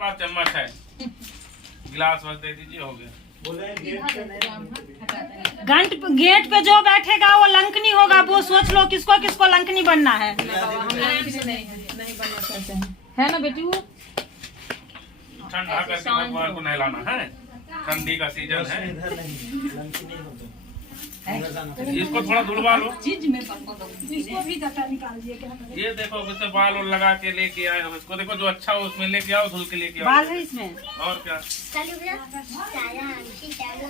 पास चम्मच है, गिलास बस दे दीजिए, हो गया। गेट पे जो बैठेगा वो लंकनी होगा। वो सोच लो किसको किसको लंकनी बनना है। है ना बेटी? वो ठंडा करके भगवान को नहलाना है, ठंडी का सीजन है। इसको थोड़ा धुलवा लो। इसको भी डटा निकाल दिए। ये देखो इससे बाल और लगा के लेके आए हो। इसको देखो जो अच्छा हो उसमें लेके आओ, धुल के लेके आओ। बाल है इसमें और क्या,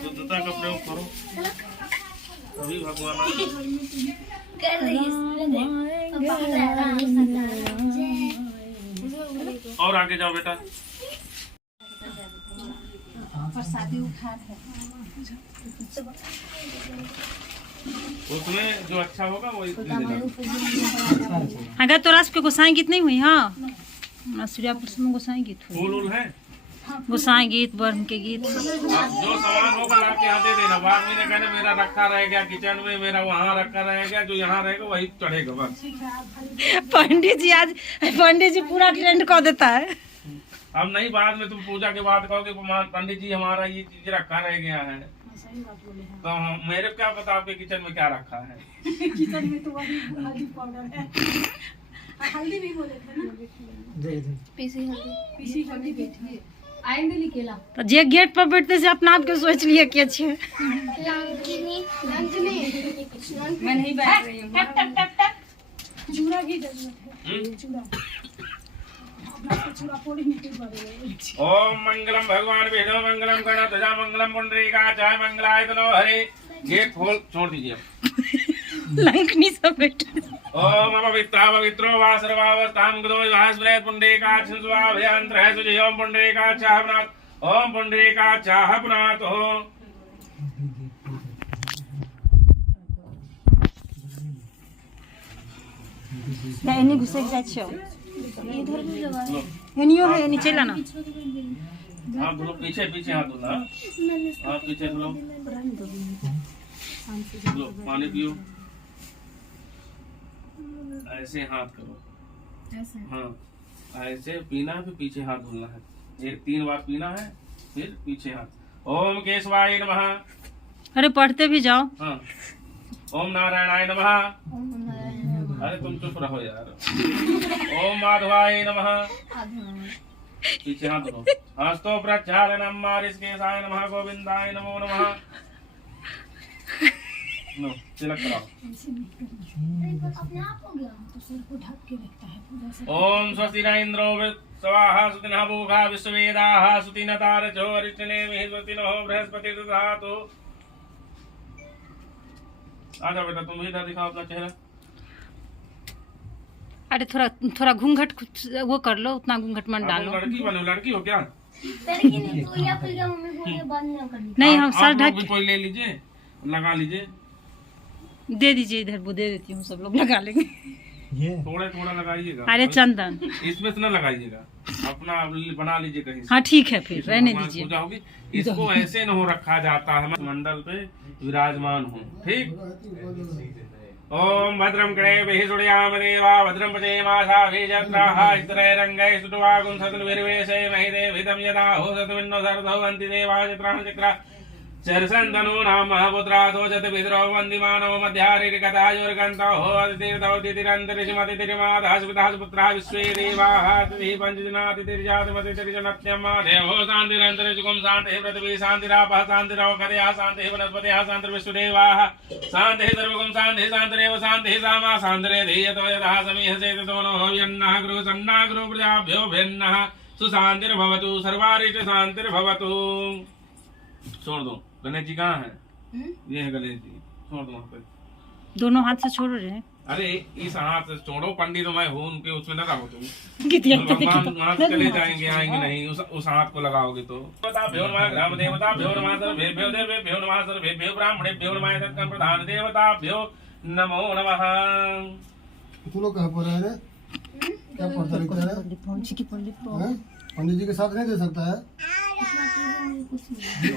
शुद्धता का प्रयोग करो, तभी भगवान। और आगे जाओ बेटा। प्रसादी उठा है उसमें जो अच्छा होगा वो अगर तो रास के गोसाई गीत नहीं हुई। हाँ, सूर्यापुर में गोसाई गीत हुई। फूल है, गोसाई गीत, ब्रह्म के गीत। जो सामान होगा ला के यहाँ दे देना। बाद में कहना मेरा रखा रह गया किचन में, मेरा वहाँ रखा रह गया, जो यहाँ रहेगा वही चढ़ेगा बस। पंडित जी पूरा ट्रेंड कर देता है। अब नहीं, बाद में तुम पूजा के बाद कहोगे पंडित जी हमारा ये चीज रखा रह गया है। तो मेरे क्या पता आपके किचन में क्या रखा है। किचन में तो वही हल्दी पाउडर है, हल्दी भी बोले थे, पीसी हल्दी बैठी आएंगे निकेला। तो जे गेट पर बैठते से अपना आप के सोच लिए के छे। मैं नहीं बैठ रही हूं। चूड़ा की जरूरत है, चूड़ा ओम मंगलम भगवान विष्णु मंगलम गणध्वजा मंगलम पुंडरीकाक्षाय मंगलाय तनो हरे। गेट खोल छोड़ दीजिए। लंकनी सब बैठे। ओम पवित्रो वा सर्वावस्थां गतो वास्प्रेत पुंडरीकाक्ष स्वाभयांतरः सुजयोम पुंडरीकाक्षाः पुनात्। ओम पुंडरीकाक्षाः पुनात्। एनी घुसे जाय छो। इधर भी लगा है, एनियो है, नीचे लाना। हां बोलो, पीछे पीछे हाथ धोना। हां पीछे धो लो, पानी पियो, ऐसे हाथ करो, ऐसे। हाँ ऐसे पीना है, फिर पीछे हाथ धोना है। 3 बार पीना है, फिर पीछे हाथ। ओम केशवाय नमः। अरे पढ़ते भी जाओ। हाँ, ओम नारायणाय नमः। अरे तुम चुप रहो यार। ओम माधवाय नमः। पीछे हाथ धो। हस्तो प्रक्षालनम मारिष्केशाय नमः। गोविंदाय नमो नमः। नो तिलक कराओ। अपने आप हो गया तो सिर को ढक के रखता है। ओम स्वस्ति न इंद्रो स्वाहा सुतिनः भूखा विश्ववेदाः सुतिनः तारचो अरिष्टने स्वस्ति नो बृहस्पति दधातु। आ जाओ बेटा, तुम इधर दिखाओ अपना चेहरा। अरे थोड़ा घूंघट वो कर लो, उतना घूंघट मन डालो। लड़की बनो, लड़की हो क्या? नहीं हम सर ढक कोई ले लीजिए, लगा लीजिए, दे दीजिए। इधर वो दे देती हूँ, सब लोग लगा लेंगे। थोड़ा थोड़ा लगाइएगा। अरे चंदन इसमें से न लगाइएगा, अपना बना लीजिए कहीं। हाँ ठीक है, फिर रहने दीजिए। पूजा होगी, इसको ऐसे न हो रखा जाता है। मंडल पे विराजमान हो, ठीक। ओम भद्रम गणेभिः सुड़याम देवा भद्रम पचेमाशाभिजत्राः स्थिरैरङ्गैः सुष्ठुवागुं सतनुर्विशे महिदेभितं यदा हो सतमिन्नो सर्धो वन्ति देवा चक्राः चक्रा चरसन्तनो नाम महपुत्रादो जत विद्रो वन्दिमानो मध्यारिकतायुर्गन्तो हो अतितीर्थो तिथिरन्तरिषमतिथिरिमाधः सुपिताः सुपुत्राः विश्वे देवाः तिथिः पञ्चदिनातिथिर्जातमतिथिर्जनत्यम् देवो शान्तिरन्तरिषुकं शान्तिः पृथिवी शान्तिरापः शान्तिरवकरयः शान्तिः वनस्पतयः शान्तिर्विश्वदेवाः शान्तिः सर्वगुं शान्तिः शान्तिरेव शान्तिः सामा शान्तिरे धीयतो यतः समीहसे ततो नो यन्नः गुरुः सन्नः गुरुः प्रजाभ्यो भिन्नः सुशान्तिर्भवतु सर्वारिष्ट शान्तिर्भवतु। छोड़ दो। गणेश जी कहाँ है? ये है गणेश जी, छोड़ दो वहाँ पे। दोनों हाथ से छोड़ो रे। अरे इस हाथ से छोड़ो, पंडित मैं हूँ उनके, उसमें न रहो तुम। भगवान वहाँ से चले जाएंगे, आएंगे नहीं। उस हाथ को लगाओगे तो। भ्यो नमः ग्राम देवता भ्यो नमः सर्वेभ्यो देवेभ्यो नमः सर्वेभ्यो ब्राह्मणेभ्यो नमः तत्कं प्रधान देवताभ्यो नमो नमः। तू लोग कहाँ पर है रे? क्या पढ़ता लिखता है? पंडित जी के साथ नहीं दे सकता है?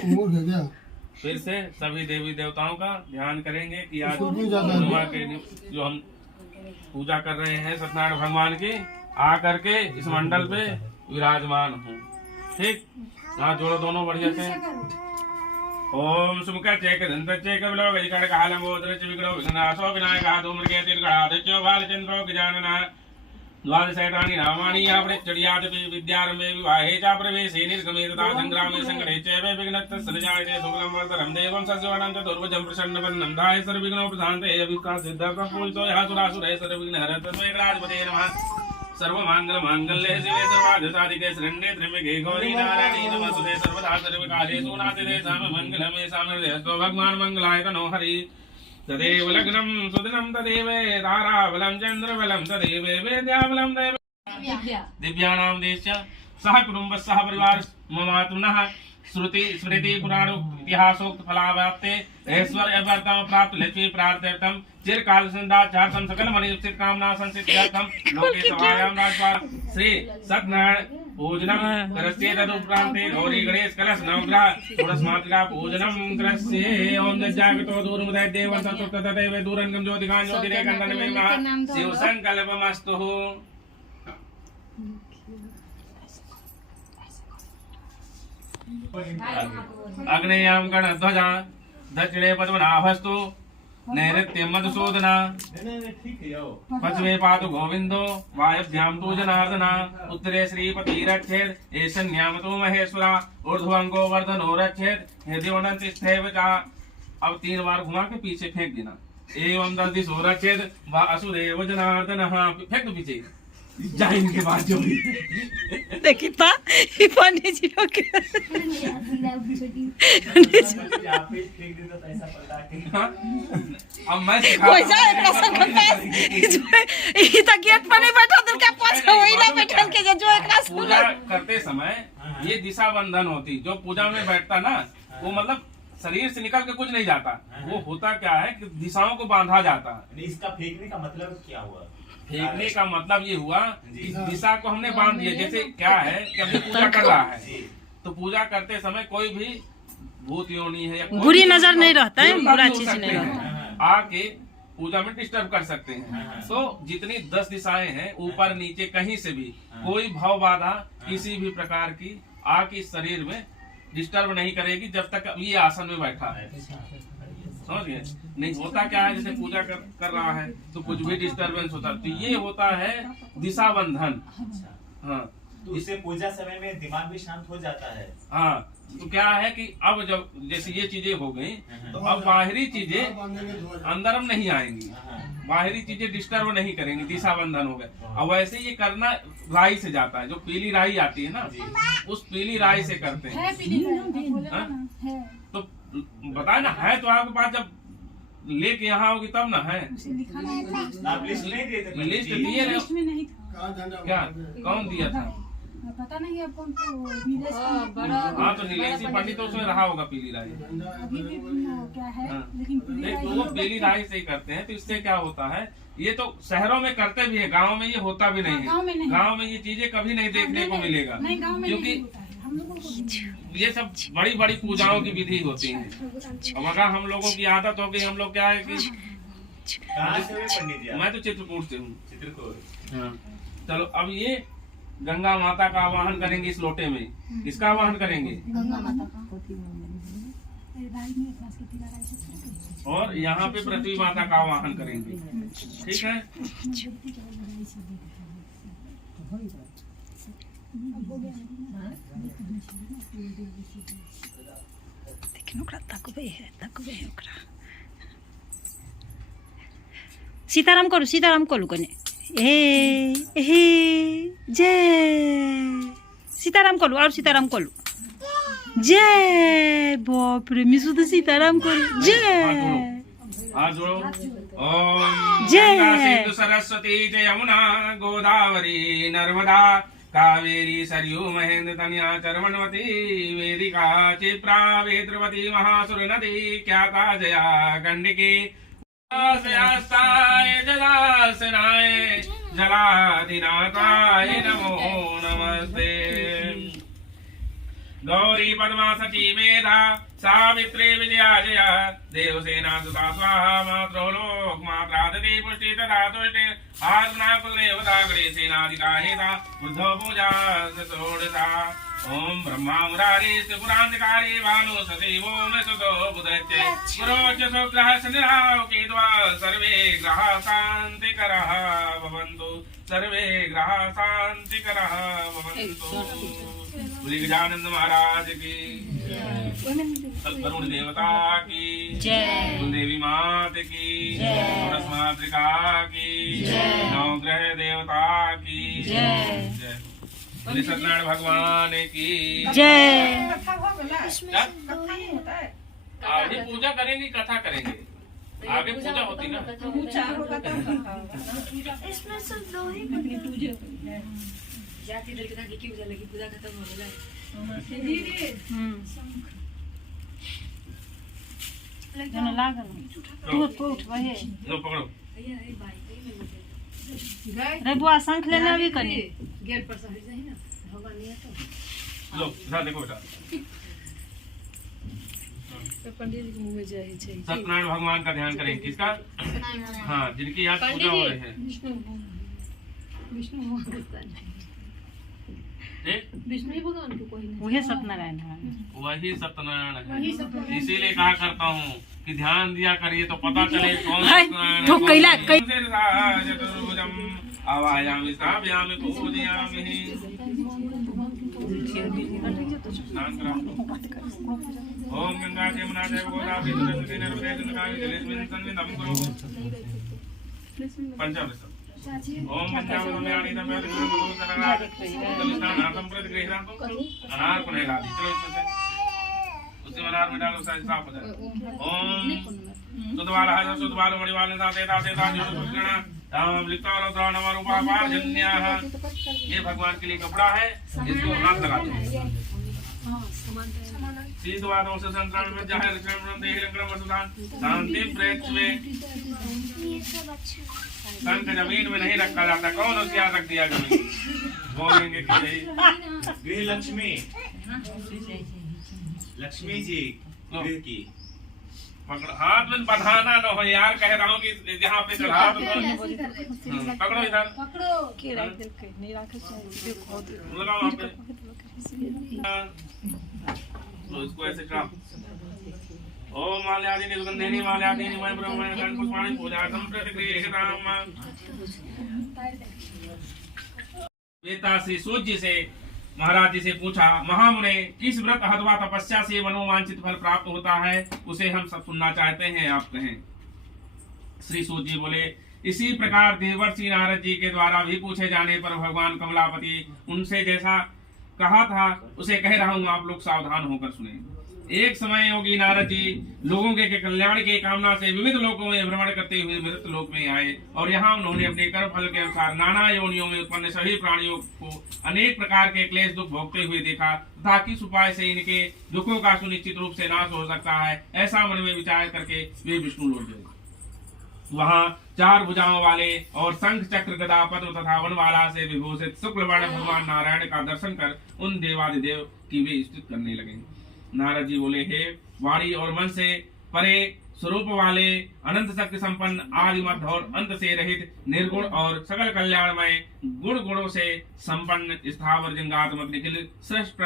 मूर्ख है क्या? फिर से सभी देवी देवताओं का ध्यान करेंगे कि आज पूर्णिमा के जो हम पूजा कर रहे हैं सत्यनारायण भगवान की, आ करके इस मंडल पे विराजमान हूँ। ठीक, हाथ जोड़ो दोनों बढ़िया से। ओम सुमुख चेक दंत चेक विलो विकट कालम बोधर च विघ्नो विघ्नाशो विनायक धूम्रके तीर्घादित्यो बालचंद्रो गजानन द्वादशैतानि नामानि यावृच्छ्यादपि विद्यारम्भे विवाहे च प्रवेशे निर्गमे तथा संग्रामे संकटे चैव विघ्नः सञ्जायते शुक्लं वरदं देवं सस्यवर्णं चतुर्भुजं प्रसन्नवदनं ध्याये सर्वविघ्नोपशान्तये अभिष्टासिद्ध्यर्थं पूजितो यः सुरासुरैः सर्वविघ्नहरः तस्मै गणाधिपतये नमः। सर्वमङ्गलमाङ्गल्ये शिवे सर्वार्थसाधिके शरण्ये त्र्यम्बके गौरी नारायणी नमोस्तुते सर्वदा सर्वकालेषु नास्ति साममङ्गलमे सामर्थ्यस्तु भगवान् मङ्गलाय तनो हरि। तदेव लग्नं सुदिनं तदेव ताराबलं चन्द्रबलं तदेव वेद्याबलं दैव दिव्यानां देश्य सह कुटुम्बः सह परिवार ममातुनः श्रुति स्मृति पुराण इतिहासोक्त फलावाप्ते ऐश्वर्य वर्तम प्राप्त लक्ष्मी प्रार्थयर्थम चिरकाल संदाचार्थम सकल मनीषित कामना संसिद्ध्यर्थम लोके सभायां राजपाल श्री सत्यनारायण पूजनम करस्ये तदुपरान्ते गौरी गणेश कलश नवग्रह षोडशमातृका पूजनम करस्ये ओम जज्जागतो दूरमुदय देवं संसुप्त तदेव दूरंगम ज्योतिकां ज्योतिरेकन्दन में नमः शिव संकल्पमस्तु। अग्नेयां गणध्वजा दक्षिणे पद्मनाभस्तु नैऋत्ये मधुसूदना पश्चिमे पातु गोविंदो वायव्यां तु जनार्दना उत्तरे श्रीपतिरक्षेत् ईशान्यां तु महेश्वरा ऊर्ध्वं गोवर्धनो रक्षेत् हृदयोऽनन्तिस्थैव च। अब 3 बार घुमा के पीछे फेंक देना। एवं 10 दिशो रक्षेत् वासुदेव जनार्दनः। फेंक दो पीछे जाइन के बाद जो देखी पा ये पंडित जी लोग अब मैं कोई जा एकरा सब पास ई त गेट पर नहीं बैठा तो क्या पास वहीला बैठल के जो एकरा पूजा करते समय ये दिशा बंधन होती। जो पूजा में बैठता ना वो मतलब शरीर से निकल के कुछ नहीं जाता। वो होता क्या है कि दिशाओं को बांधा जाता है। इसका फेंकने का मतलब क्या हुआ? फेंकने का मतलब ये हुआ कि दिशा को हमने बांध दिया। जैसे क्या है कि अभी पूजा कर रहा है तो पूजा करते समय कोई भी भूत योनि है या बुरी नजर नहीं रहता है, बुरा चीज नहीं रहता, आके पूजा में डिस्टर्ब कर सकते हैं। तो जितनी 10 दिशाएं हैं ऊपर नीचे कहीं से भी कोई भाव बाधा किसी भी प्रकार की आके शरीर में डिस्टर्ब नहीं करेगी जब तक ये आसन में बैठा है। समझ गए? नहीं होता क्या है जैसे पूजा कर रहा है तो कुछ भी डिस्टर्बेंस होता है। तो ये होता है दिशा बंधन। हाँ, तो इससे पूजा समय में दिमाग भी शांत हो जाता है। हाँ, तो क्या है कि अब जब जैसे ये चीजें हो गई तो अब बाहरी चीजें अंदर हम नहीं आएंगी, बाहरी चीजें डिस्टर्ब नहीं करेंगी। दिशा बंधन हो गए। अब वैसे ये करना राई से जाता है। जो पीली राई आती है ना उस पीली राई से करते हैं। तो बताए ना है तो आपके पास जब लेके यहाँ होगी तब ना है। आप लिस्ट नहीं दिए थे? लिस्ट दिए लिस्ट में नहीं था। क्या कौन दिया था? पता नहीं अब कौन नीलेश हाँ तो नीलेशी पंडित तो उसमें रहा होगा पीली राई। अभी भी क्या है लेकिन नहीं तो वो पीली राई से ही करते हैं। तो इससे क्या होता है ये तो शहरों में करते भी है, गाँव में ये होता भी नहीं है। गाँव में ये चीजें कभी नहीं देखने को मिलेगा क्योंकि ये सब बड़ी बड़ी पूजाओं की विधि होती है। अब अगर हम लोगों की आदत हो गई, हम लोग क्या है कि कहाँ से हुए पंडित जी? मैं तो चित्रकूट से हूँ। चित्रकूट। हाँ, चलो अब ये गंगा माता का आवाहन करेंगे इस लोटे में। किसका आवाहन करेंगे? गंगा माता का। और यहाँ पे पृथ्वी माता का आवाहन करेंगे। ठीक है? सीताराम करू कने जय सीताराम करू और सीताराम करू जय बाप रे मिसु तो सीताराम करू जय हाथ जोड़ो। ओम जय। गंगा सिंधु सरस्वती च यमुना गोदावरी नर्मदा कावेरी सरयू महेंद्र तनया चर्वणवती वेदिका क्षिप्रा वेत्रवती महासुर नदी ख्याता जया गंडकी आस्ताय जलासनाय जलाधिनाथाय नमो नमस्ते। गौरी पद्मा सची मेधा सावित्री विजया जया देवसेना सुता स्वाहा मात्रो लोक मात्रादति पुष्टि तथा तुष्टि आत्मना कुलदेवता गणेशेनाधिका हेता बुद्धो पूजा षोडशा ओम ब्रह्मा मुरारी त्रिपुरांधकारी भानु सदैव में सुतो बुधैत्य गुरोच शुक्रः शनिराव केतवा सर्वे ग्रहा शान्तिकरः भवन्तु सर्वे ग्रहा शान्तिकरः भवन्तु। श्री गजानंद महाराज की वरुण देवता की जय, कुलदेवी मात की जय, मातृका की जय, नवग्रह देवता की जय, सत्यनारायण भगवान की जय। आगे पूजा करेंगे, कथा करेंगे, आगे पूजा होती ना। इसमें सब लोहे जाति दलता की पूजा लगी, पूजा खत्म हो गया। पकड़ो रे बुआ शंख लेने भी कनी गेट पर से हट जाए ना, भगवान नहीं है तो लो इधर देखो बेटा। पंडित जी के मुंह में जाए चाहिए। सत्यनारायण भगवान का ध्यान करेंगे, किसका? हाँ, जिनकी आज पूजा हो रही है। विष्णु भगवान को कोई नहीं, वही सत्यनारायण है, वही सत्यनारायण है। इसीलिए कहा करता हूँ कि ध्यान दिया करिए तो पता चले कौन सत्यनारायण तो कैला आवायामि स्थापयामि पूजयामि। ओम गंगा यमुना चैव गोदावरी सरस्वती नर्मदे सिंधु जलेस्मिन् सन्निधं कुरु। पंचामृत ओम पंचामृतमयानि तमेतगुरुमधुसरणार्थं प्रतिगृह्णातु अनार्पणेलादि। चलो इसमें उसी मनार में डालो, साफ हो जाए। ओम सुधवाला सुधवालो मणिवालन साते ताते ताजुगणा ताम लिप्तावलो द्रावणम रूपापार्जन्याः। ये भगवान के लिए कपड़ा है, इसको हाथ लगा दो। सीधवादों से संक्रांत में जाहिर क्रम देहि रंगम वसुधान शांति प्रेत में शंख जमीन में नहीं रखा जाता। कौन उसके यहाँ रख दिया जमीन? बोलेंगे कि गृह लक्ष्मी, लक्ष्मी जी गृह की पकड़ो, हाथ में बंधाना न हो यार, कह रहा हूँ कि जहाँ पे चढ़ा तो पकड़ो, इधर लगाओ वहाँ पे, तो इसको ऐसे चढ़ाओ। ओम माल्यादीनि सुगंधेनि माल्यादीनि मय ब्रह्मण गण पुष्पाणि पूजा संप्रतिगृह्यताम्। वेता श्री सूत जी से महाराज जी से पूछा, महामुने किस व्रत अथवा तपस्या से मनोवांछित फल प्राप्त होता है, उसे हम सब सुनना चाहते हैं, आप कहें। श्री सूत जी बोले, इसी प्रकार देवर्षि नारद जी के द्वारा भी पूछे जाने पर भगवान कमलापति उनसे जैसा कहा था उसे कह रहा हूँ, आप लोग सावधान होकर सुने। एक समय योगी नारद जी लोगों के कल्याण की कामना से विविध लोकों में भ्रमण करते हुए मृत लोक में आए और यहाँ उन्होंने अपने कर्म फल के अनुसार नाना योनियों में उत्पन्न सभी प्राणियों को अनेक प्रकार के क्लेश दुख भोगते हुए देखा तथा किस उपाय से इनके दुखों का सुनिश्चित रूप से नाश हो सकता है, ऐसा मन में विचार करके वे विष्णु लोक गए। वहाँ 4 भुजाओं वाले और शंख चक्र गदा पद्म तथा वनमाला से विभूषित शुक्ल वर्ण भगवान नारायण का दर्शन कर उन देवादिदेव की वे स्तुति करने लगे। नारद जी बोले, हे वाणी और मन से परे स्वरूप वाले अनंत शक्ति संपन्न आदि मध्य और अंत से रहित निर्गुण और सकल कल्याणमय गुणों से संपन्न स्थावर जंगात्मक निखिल श्रेष्ठ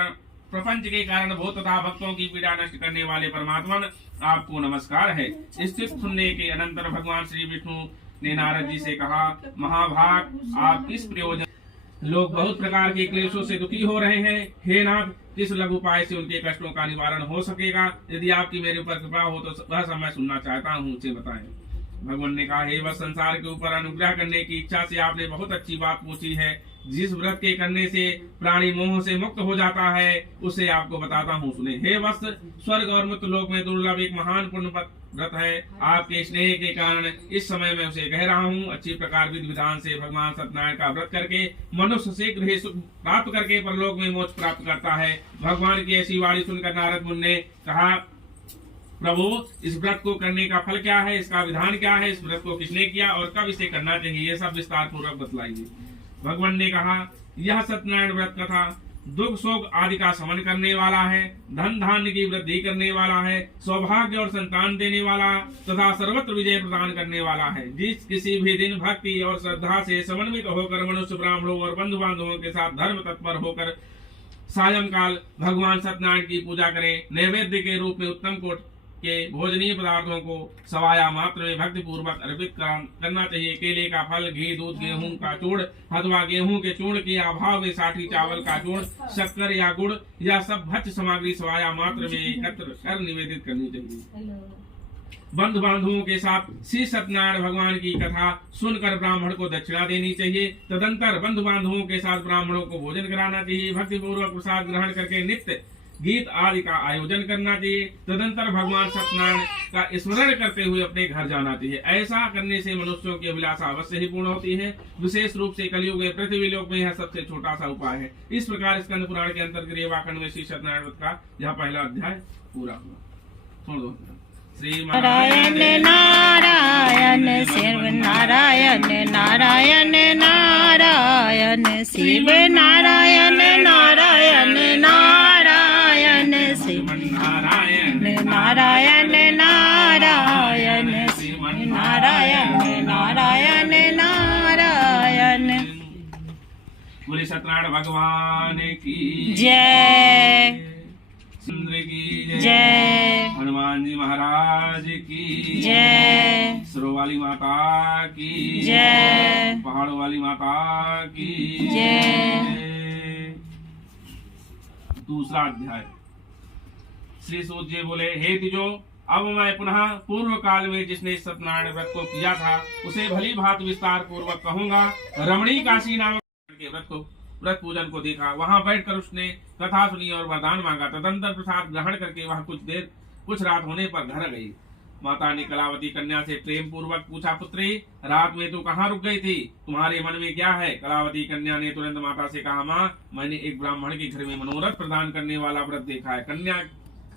प्रपंच के कारण भूत तथा भक्तों की पीड़ा नष्ट करने वाले परमात्मा आपको नमस्कार है। स्तुति सुनने के अनंतर भगवान श्री विष्णु ने नारद जी से कहा, महाभाग आप किस प्रयोजन लोग बहुत प्रकार के क्लेशों से दुखी हो रहे हैं, हे नाथ किस लघु उपाय से उनके कष्टों का निवारण हो सकेगा? यदि आपकी मेरे ऊपर कृपा हो तो वह सब मैं सुनना चाहता हूँ, उसे बताएं। भगवान ने कहा, हे वह संसार के ऊपर अनुग्रह करने की इच्छा से आपने बहुत अच्छी बात पूछी है। जिस व्रत के करने से प्राणी मोह से मुक्त हो जाता है उसे आपको बताता हूँ, सुने। हे वत्स, स्वर्ग और मृत्यु लोक में दुर्लभ एक महान पुण्य व्रत है। आपके स्नेह के कारण इस समय मैं उसे कह रहा हूँ। अच्छी प्रकार विधि विधान से भगवान सत्यनारायण का व्रत करके मनुष्य शीघ्र ही सुख प्राप्त करके परलोक में मोक्ष प्राप्त करता है। भगवान की ऐसी वाणी सुनकर नारद मुनि ने कहा, प्रभु इस व्रत को करने का फल क्या है, इसका विधान क्या है, इस व्रत को किसने किया और कब इसे करना चाहिए, ये सब विस्तार पूर्वक बतलाइए। भगवान ने कहा, यह सत्यनारायण व्रत कथा दुख शोक आदि का शमन करने वाला है, धन धान्य की वृद्धि करने वाला है, सौभाग्य और संतान देने वाला तथा सर्वत्र विजय प्रदान करने वाला है। जिस किसी भी दिन भक्ति और श्रद्धा से समन्वित होकर मनुष्य ब्राह्मणों और बंधु बांधवों के साथ धर्म तत्पर होकर सायंकाल भगवान सत्यनारायण की पूजा करें। नैवेद्य के रूप में उत्तम कोट के भोजनीय पदार्थों को सवाया मात्र में भक्ति पूर्वक अर्पित करना चाहिए। केले का फल, घी, दूध, गेहूं का चूर्ण अथवा गेहूं के चूर्ण के अभाव में साठी चावल का चूर्ण, शक्कर या गुड़ या सब भक्ष्य सामग्री सवाया मात्र में एकत्र कर निवेदित करनी चाहिए। बंधु बांधवों के साथ श्री सत्यनारायण भगवान की कथा सुनकर ब्राह्मण को दक्षिणा देनी चाहिए। तदंतर बंधु बांधवों के साथ ब्राह्मणों को भोजन कराना चाहिए। भक्ति पूर्वक प्रसाद ग्रहण करके नित्य गीत आदि का आयोजन करना चाहिए। तदंतर भगवान सत्यनारायण का स्मरण करते हुए अपने घर जाना चाहिए। ऐसा करने से मनुष्यों की अभिलाषा अवश्य ही पूर्ण होती है। विशेष रूप से कलयुग में पृथ्वी लोक में यह सबसे छोटा सा उपाय है। इस प्रकार स्कंद पुराण के अंतर्गत रेवाखंड में श्री सत्यनारायण व्रत का यह पहला अध्याय पूरा हुआ। सुन लो। नारायण नारायण शिव नारायण नारायण नारायण शिव नारायण नारायण नारायण शिव नारायण नारायण नारायण शिव नारायण नारायण नारायण। बोले सत्यनारायण भगवान की जय। इंद्र की जय। हनुमान जी महाराज की जय। सरो वाली माता की जय। पहाड़ों वाली माता की जय। दूसरा अध्याय। श्री सूत जी बोले, हे तिजो, अब मैं पुनः पूर्व काल में जिसने सत्यनारायण व्रत को किया था उसे भली भांति विस्तार पूर्वक कहूंगा। रमणी काशी नामक के व्रत पूजन को देखा। वहां बैठकर उसने कथा सुनी और वरदान मांगा। तदंतर प्रसाद ग्रहण करके वह कुछ रात होने पर घर गई। माता ने कलावती कन्या से प्रेम पूर्वक पूछा, पुत्री, रात में तू कहाँ रुक गई थी? तुम्हारे मन में क्या है? कलावती कन्या ने तुरंत माता से कहा, माँ, मैंने एक ब्राह्मण के घर में मनोरथ प्रदान करने वाला व्रत देखा है। कन्या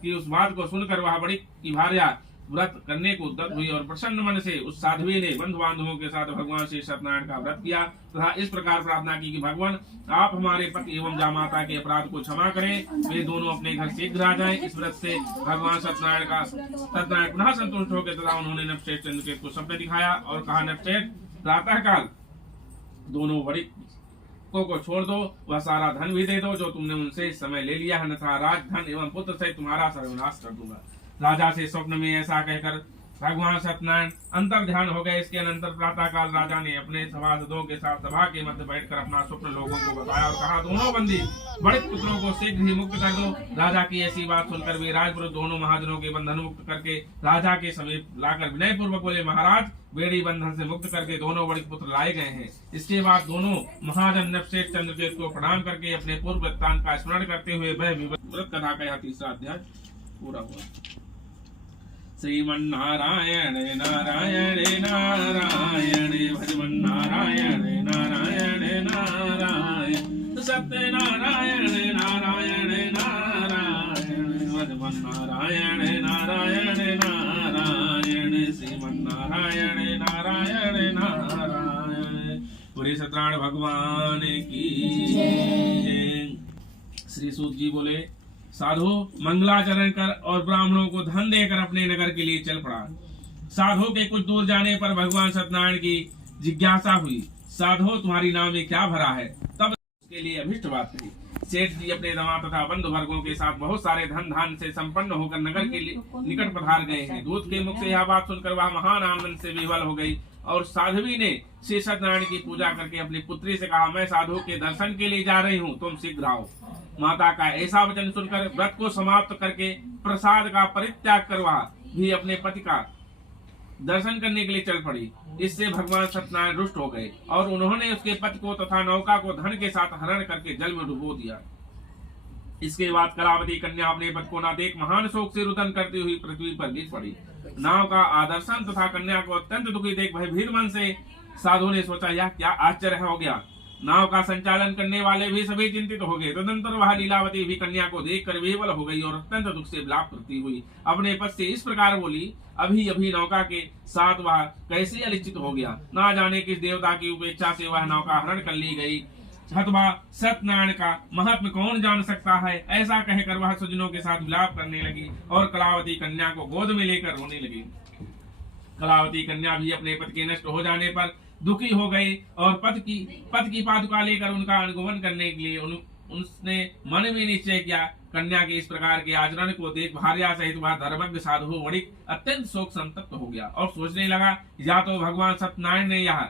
की उस बात को सुनकर वह बड़ी भार्या व्रत करने को उद्यत हुई और प्रसन्न मन से उस साध्वी ने बंधु बांधवों के साथ भगवान श्री सत्यनारायण का व्रत किया तथा इस प्रकार प्रार्थना की कि भगवान, आप हमारे पति एवं जामाता के अपराध को क्षमा करें। वे दोनों अपने घर शीघ्र आ जाएं। इस व्रत से भगवान सत्यनारायण पुनः संतुष्ट हो गए तथा उन्होंने नवश्रेष्ठ चंद्रकेतु को सपने दिखाया और कहा, नवश्रेष्ठ, प्रातः काल दोनों बड़ी को छोड़ दो, वह सारा धन भी दे दो जो तुमने उनसे इस समय ले लिया है, अन्यथा राजधन एवं पुत्र से तुम्हारा सर्वनाश कर दूंगा। राजा से स्वप्न में ऐसा कहकर भगवान सत्यनारायण अंतर ध्यान हो गए। इसके अनंतर प्रातः काल राजा ने अपने सभासदों के साथ सभा के मध्य बैठकर अपना स्वप्न लोगों को बताया और कहा, दोनों बंदी बड़े पुत्रों को शीघ्र ही मुक्त कर दो। राजा की ऐसी बात सुनकर वे राजपुरुष दोनों महाजनों के बंधन मुक्त करके राजा के समीप लाकर विनय पूर्वक बोले, महाराज, बेड़ी बंधन से मुक्त करके दोनों बड़े पुत्र लाए गए हैं। इसके बाद दोनों महाजन नवश्रेष्ठ चंद्रकेतु को प्रणाम करके अपने पूर्व वृत्तांत का स्मरण करते हुए वह व्रत कथा का तीसरा अध्याय पूरा हुआ। श्रीमन्नारायण नारायण नारायण भजमन नारायण नारायण नारायण सत्यनारायण नारायण नारायण भजमन नारायण नारायण नारायण श्रीमन्नारायण नारायण नारायण। पूरे सत्यनारायण भगवान की जय। श्री सूत जी बोले, साधु मंगलाचरण कर और ब्राह्मणों को धन देकर अपने नगर के लिए चल पड़ा। साधु के कुछ दूर जाने पर भगवान सत्यनारायण की जिज्ञासा हुई, साधु, तुम्हारी नाव में क्या भरा है? तब उसके लिए अभिष्ट बात कही। सेठ जी अपने दामाद तथा बंधु वर्गों के साथ बहुत सारे धन धान से संपन्न होकर नगर के निकट पधार गए हैं। दूत के मुख से यह बात सुनकर वह महान आनंद से विह्वल हो गई और साध्वी ने श्री सत्यनारायण की पूजा करके अपनी पुत्री से कहा, मैं साधु के दर्शन के लिए जा रही हूँ, तुम शीघ्र आओ। माता का ऐसा वचन सुनकर व्रत को समाप्त करके प्रसाद का परित्याग कर वह भी अपने पति का दर्शन करने के लिए चल पड़ी। इससे भगवान सत्यनारायण रुष्ट हो गए और उन्होंने उसके पति को तथा नौका को धन के साथ हरण करके जल में डुबो दिया। इसके बाद कलावती कन्या अपने पति को न देख महान शोक से रुदन करती हुई पृथ्वी पर गिर पड़ी। नाव का आदर्शन तथा कन्या को अत्यंत दुखी देख भयभीत मन से साधु ने सोचा, यह क्या आश्चर्य हो गया। नाव का संचालन करने वाले भी सभी चिंतित हो गए। तदंतर वह लीलावती भी कन्या को देखकर विह्वल हो गई और अत्यंत दुख से विलाप करती हुई अपने पति से इस प्रकार बोली, अभी अभी नौका के साथ वह कैसे अनिश्चित हो गया। ना जाने किस देवता की उपेक्षा से वह नौका हरण कर ली गई। हतवा सत्यनारायण का महत्व कौन जान सकता है। ऐसा कहकर वह सुजनों के साथ विलाप करने लगी और कलावती कन्या को गोद में लेकर रोने लगी। कलावती कन्या भी अपने पति के नष्ट हो जाने पर दुखी हो गई और पति की पादुका लेकर उनका अनुगमन करने के लिए उसने मन में निश्चय किया। कन्या के इस प्रकार के आचरण को देख भार्या सहित वह धर्मज्ञ साधु वणिक अत्यंत शोक संतप्त हो गया और सोचने लगा, या तो भगवान सत्यनारायण ने यह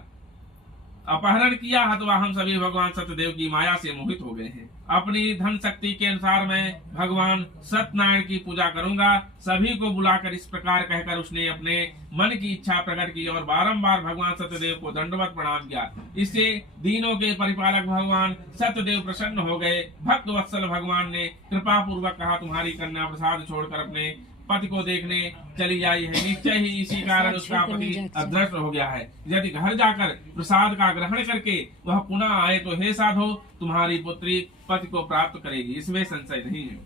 अपहरण किया अथवा हम सभी भगवान सत्यदेव की माया से मोहित हो गए हैं। अपनी धन शक्ति के अनुसार मैं भगवान सत्यनारायण की पूजा करूंगा। सभी को बुलाकर इस प्रकार कहकर उसने अपने मन की इच्छा प्रकट की और बारंबार भगवान सत्यदेव को दंडवत प्रणाम किया। इससे दीनों के परिपालक भगवान सत्यदेव प्रसन्न हो गए। भक्त वत्सल भगवान ने कृपा पूर्वक कहा, तुम्हारी कन्या प्रसाद छोड़कर अपने पति को देखने चली आई है। निश्चय ही इसी कारण उसका पति अदृष्ट हो गया है। यदि घर जाकर प्रसाद का ग्रहण करके वह पुनः आए तो हे साधो, तुम्हारी पुत्री पति को प्राप्त करेगी, इसमें संशय नहीं है।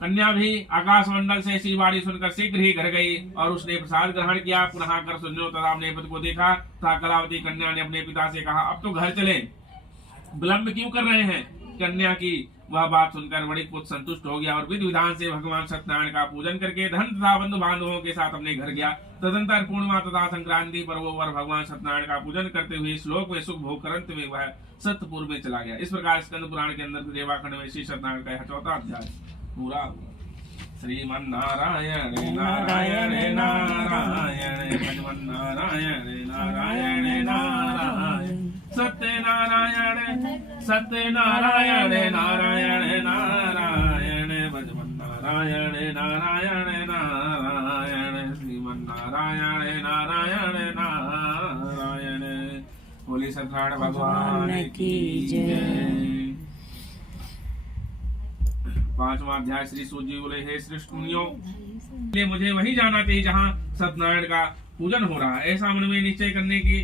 कन्या भी आकाश मंडल से ऐसी वाणी सुनकर शीघ्र ही घर गई और उसने प्रसाद ग्रहण किया। पुनः कर सुनो तथा अपने पति को देखा तथा कलावती कन्या ने अपने पिता से कहा, अब तो घर चले, विलंब क्यों कर रहे हैं। कन्या की वह बात सुनकर बड़ी पुत्र संतुष्ट हो गया और विधि विधान से भगवान सत्यनारायण का पूजन करके धन तथा बंधु बांधवों के साथ अपने घर गया। तदंतर पूर्णिमा तथा संक्रांति पर्वों पर भगवान सत्यनारायण का पूजन करते हुए श्लोक में सुख भोग कर अंत में वह सत्यपुर में चला गया। इस प्रकार स्कंद पुराण के अंदर देवाखंड में श्री सत्यनारायण का 4वां अध्याय पूरा हुआ। श्रीमन्नारायण नारायण नारायण भगवन्नारायण नारायण नारायण सत्यनारायण सत्यनारायण नारायण नारायण भगवन्नारायण नारायण नारायण श्रीमन्नारायण नारायण नारायण। बोले सत्यनारायण भगवान की जय। 5वां अध्याय। श्री सूत जी बोले, हे श्रेष्ठ मुनियों, मुझे वही जाना चाहिए जहाँ सत्यनारायण का पूजन हो रहा है। ऐसा मन में निश्चय करने की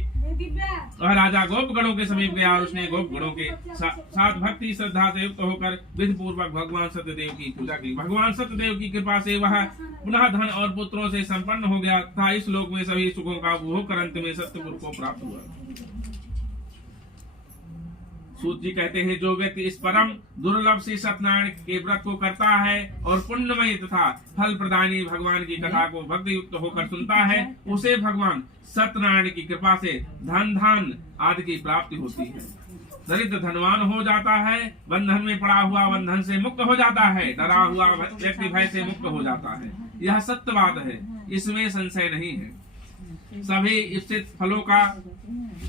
वह राजा गोपगणों के समीप गया और उसने गोपगणों के साथ भक्ति श्रद्धा से युक्त होकर विधि पूर्वक भगवान सत्यदेव की पूजा की। भगवान सत्यदेव की कृपा से वह पुनः धन और पुत्रों से संपन्न हो गया था। इस लोक में सभी सुखों का उपभोग कर अंत में सत्यपुर को प्राप्त हुआ। सूत जी कहते हैं, जो व्यक्ति इस परम दुर्लभ श्री सत्यनारायण के व्रत को करता है और पुण्यमय तथा फल प्रदानी भगवान की कथा को भक्ति युक्त होकर सुनता है, उसे भगवान सत्यनारायण की कृपा से धन धान आदि की प्राप्ति होती है। दरिद्र धनवान हो जाता है, बंधन में पड़ा हुआ बंधन से मुक्त हो जाता है, डरा हुआ व्यक्ति भय से मुक्त हो जाता है। यह सत्य बात है, इसमें संशय नहीं है। सभी इच्छित फलों का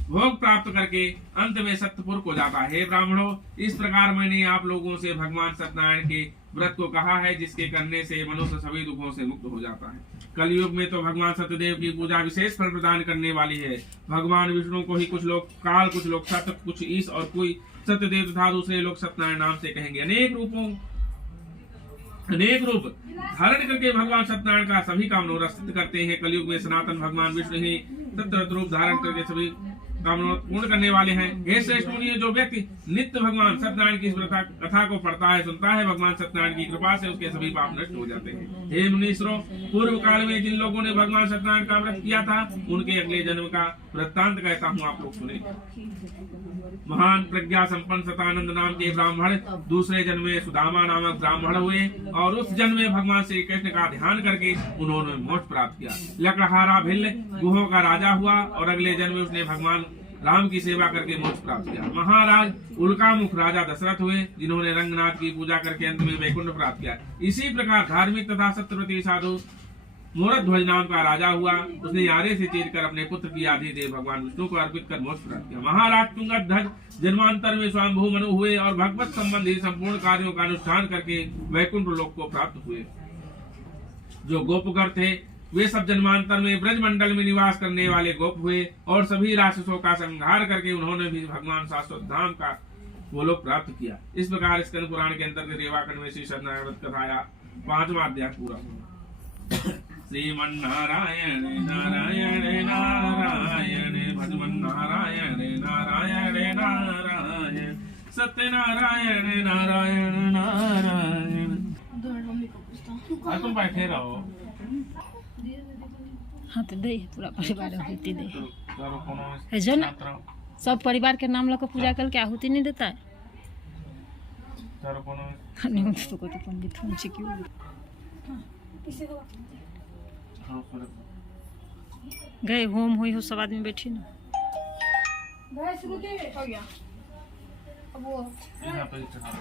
भोग प्राप्त करके अंत में सत्यपुर को जाता है। हे ब्राह्मणों, इस प्रकार मैंने आप लोगों से भगवान सत्यनारायण के व्रत को कहा है, जिसके करने से मनुष्य सभी दुखों से मुक्त हो जाता है। कलयुग में तो भगवान सत्यदेव की पूजा विशेष फल प्रदान करने वाली है। भगवान विष्णु को ही कुछ लोग काल, कुछ लोग सत्य, कुछ ईश और कोई सत्यदेव तथा दूसरे लोग सत्यनारायण नाम से कहेंगे। अनेक रूप धारण करके भगवान सत्यनारायण का सभी का मनोरथ सिद्ध करते हैं। कलयुग में सनातन भगवान विष्णु ही तत्र रूप धारण करके सभी कामना पूर्ण करने वाले हैं। हे श्रेष्ठ मुनियों, जो व्यक्ति नित्य भगवान सत्यनारायण की कथा को पढ़ता है, सुनता है, भगवान सत्यनारायण की कृपा से उसके सभी पाप नष्ट हो जाते हैं। हे मुनीश्वरों, पूर्व काल में जिन लोगों ने भगवान सत्यनारायण का व्रत किया था, उनके अगले जन्म का वृत्तांत कहता हूँ, आप लोग सुने। महान प्रज्ञा संपन्न सतानंद नाम के ब्राह्मण दूसरे जन्म में सुदामा नामक ब्राह्मण हुए और उस जन्म में भगवान श्री कृष्ण का ध्यान करके उन्होंने मोक्ष प्राप्त किया। लकड़हारा भिल्ल गुहों का राजा हुआ और अगले जन्म में उसने भगवान राम की सेवा करके मोक्ष प्राप्त किया। महाराज उल्कामुख राजा दशरथ हुए, जिन्होंने रंगनाथ की पूजा करके अंत में वैकुंठ प्राप्त किया। इसी प्रकार धार्मिक तथा सत्यव्रती साधु मोरध्वज नाम का राजा हुआ, उसने यारे से चीर कर अपने पुत्र की आदि देव भगवान विष्णु को अर्पित कर मोक्ष प्राप्त किया। महाराज तुंगध्वज जन्मांतर में स्वयंभू मनु हुए और भगवत संबंधी संपूर्ण कार्यों का अनुष्ठान करके वैकुंठ लोक को प्राप्त हुए। जो गोपगण थे, वे सब जन्मांतर में ब्रज मंडल में निवास करने वाले गोप हुए और सभी राक्षसों का संहार करके उन्होंने भी भगवान शाश्वत धाम का वो लोग प्राप्त किया। इस प्रकार स्कंद पुराण के अंतर्गत देवाखंड में श्री सत्यनारायण व्रत कथाया 5वां अध्याय पूरा हुआ। श्रीमन्नारायण नारायण नारायण भगवन्नारायण नारायण नारायण सत्यनारायण नारायण नारायण। तुम बैठे रहो। हाँ तो दे पूरा परिवार आहुति दे है जो ना, सब परिवार के नाम लेकर पूजा करके आहुति नहीं देता है। नहीं तो पंडित हमसे क्यों गए होम हुई हो, सब आदमी बैठी ना। यहाँ पे चढ़ा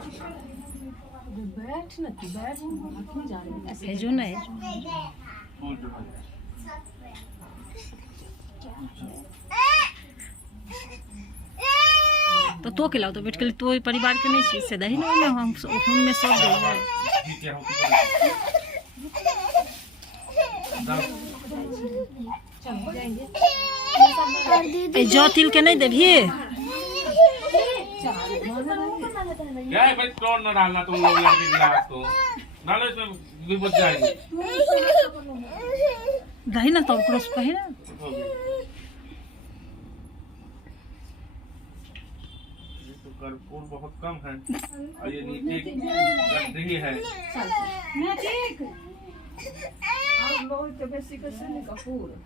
बैठ ना तू बैठ हाथ में जा रहे ऐसे भेजो ना फूल चढ़ा तो खिलाओ तो बैठ के तो परिवार के नहीं चीज से दही ना हम में सब दे है ठीक है ए जो तिल के नहीं देभी क्या है भाई तोड़ ना डालना तुम लोग लड़के गिलास तो डालो इसमें भी बच जाएगी दही ना तो क्रॉस पे है ना तो कर्पूर बहुत कम है और ये नीचे गड्ढी है आप लोग तो बेसी कैसे नहीं कपूर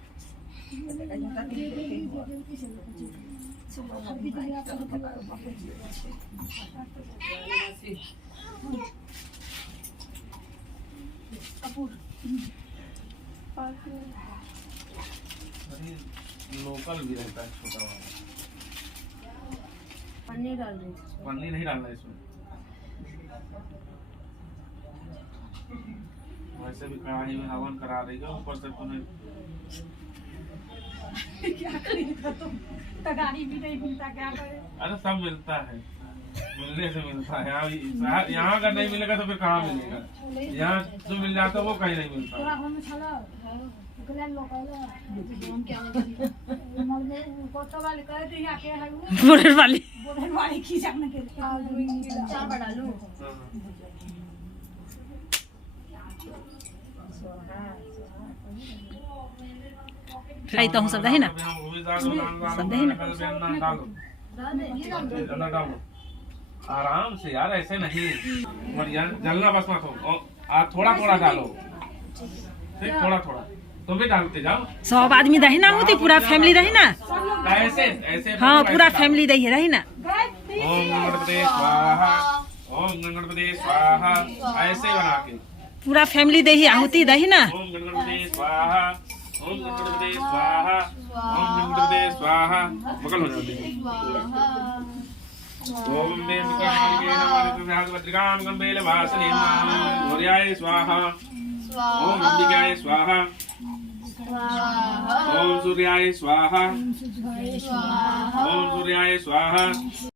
लोकल भी रहता है छोटा वाला पनीर डाल रही थी पन्नी नहीं डालना इसमें वैसे भी कढ़ाई में हवन करा रही है ऊपर से तुम्हें क्या करेगा तुम तगारी भी नहीं मिलता क्या करे अरे सब मिलता है मिलने से मिलता है यहाँ अगर नहीं मिलेगा तो फिर कहाँ मिलेगा यहाँ जो मिल जाता है वो कहीं नहीं मिलता बोलर वाली खाइता हूँ सब दही ना सब दही ना डालो आराम से यार ऐसे नहीं बढ़िया जलना बस मत हो थोड़ा थोड़ा डालो ठीक थोड़ा थोड़ा तुम भी डालते जाओ सब आदमी दही ना होती पूरा फैमिली रही ना ऐसे ऐसे हाँ पूरा फैमिली दही रही ना ओम गणपति स्वाहा ओम गणपति स्वाहा ऐसे बना के पूरा फैमिली दही आहुति दही ना ओम गणपति स्वाहा ओम गणपति स्वाहा ओम गणपति स्वाहा बगल हो जाती है ओम वेदिकामालिके नमः भद्रिकां गंभीर वासनेन सूर्याय स्वाहा ओम अंबिकाय स्वाहा ओम सूर्याय स्वाहा ओम सूर्याय स्वाहा